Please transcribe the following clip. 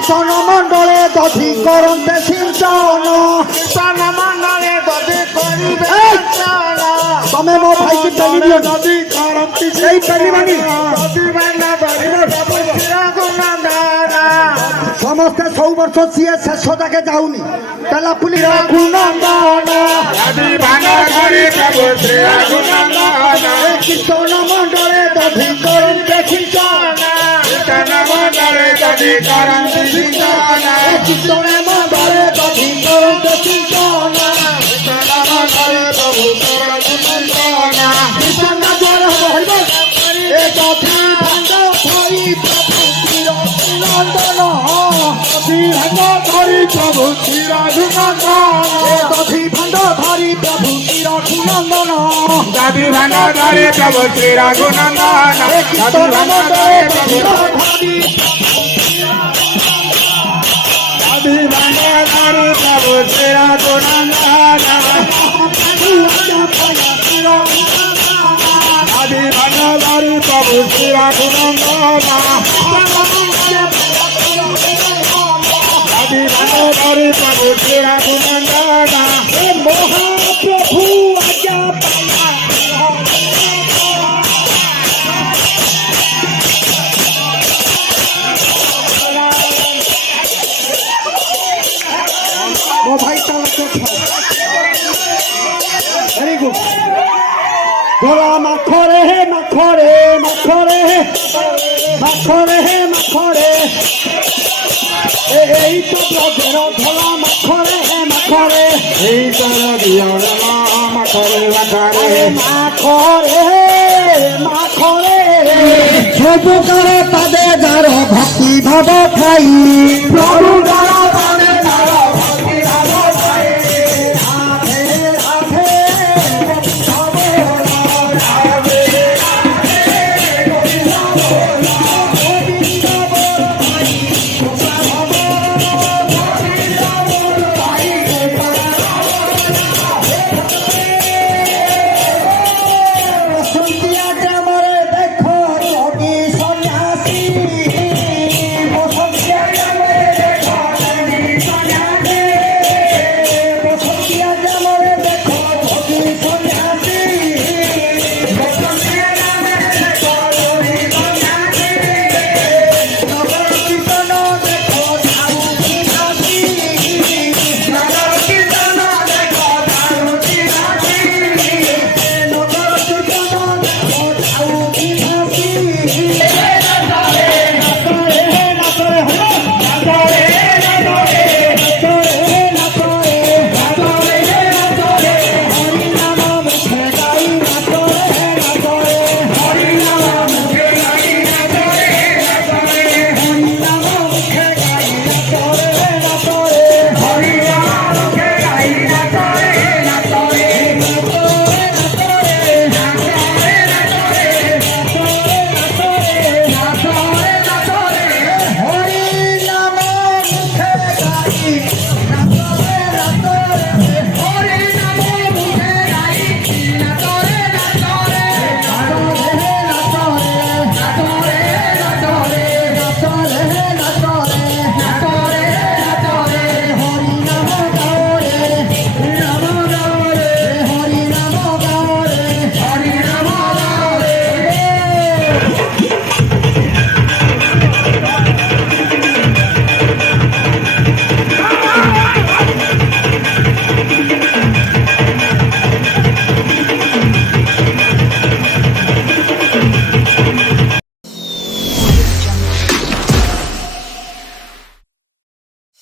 কীর্তন মণ্ডলে দধি করন্তে সিঞ্চন কীর্তন মণ্ডলে দধি করিবে সিঞ্চন তমে মো ভাইকে পেলিও দধি করন্তি এই পেলিবানি দধি বানা ধরিবে প্রভু শ্রীরঘুনন্দন ସମସ୍ତେ ସବୁ ବର୍ଷ ସିଏ ଶେଷ ଯାକେ ଯାଉନି পেলা পুলি রঘুনন্দন দধি বানা ধরি প্রভু শ্রীরঘুনন্দন কীর্তন মণ্ডলে দধি করন্তে সিঞ্চন কীর্তন মণ্ডলে দধি করন্তি সিঞ্চন কীর্তন মণ্ডলে দধি করন্তে সিঞ্চন কীর্তন মণ্ডলে প্রভু শ্রীরঘুনন্দন কীর্তন দ্বারা হইব এ দধি ভাঙ্গ ধরি প্রভু শ্রীরঘুনন্দন দধি ভাঙ্গ ধরি প্রভু শ্রীরঘুনন্দন দধি ভাঙ্গ ধরি প্রভু শ্রীরঘুনন্দন দধি ভাঙ্গ ধরি প্রভু শ্রীরঘুনন্দন দধি ভাঙ্গ ধরি প্রভু দধি ভাঙ্গ ধরি প্রভু শ্রীরঘুনন্দন দধি ভাঙ্গ ধরি প্রভু শ্রীরঘুনন্দন দধি ভাঙ্গ ধরি প্রভু শ্রীরঘুনন্দন মহাপ্রভু আজ্ঞা ମୋ ଭାଇ ଭେରି ଗୁଡ୍ ଗୋଳା ମାଖରେ ମାଖରେ ମାଖରେ ମାଖରେ ମାଖରେ এই তো ব্রজের ধলা মাখরে মাখরে এই তর দিয়র মাখরে মাখরে মাখরে মাখরে সবুকারে তাদের যার ভক্তি ভাব খাই প্রভু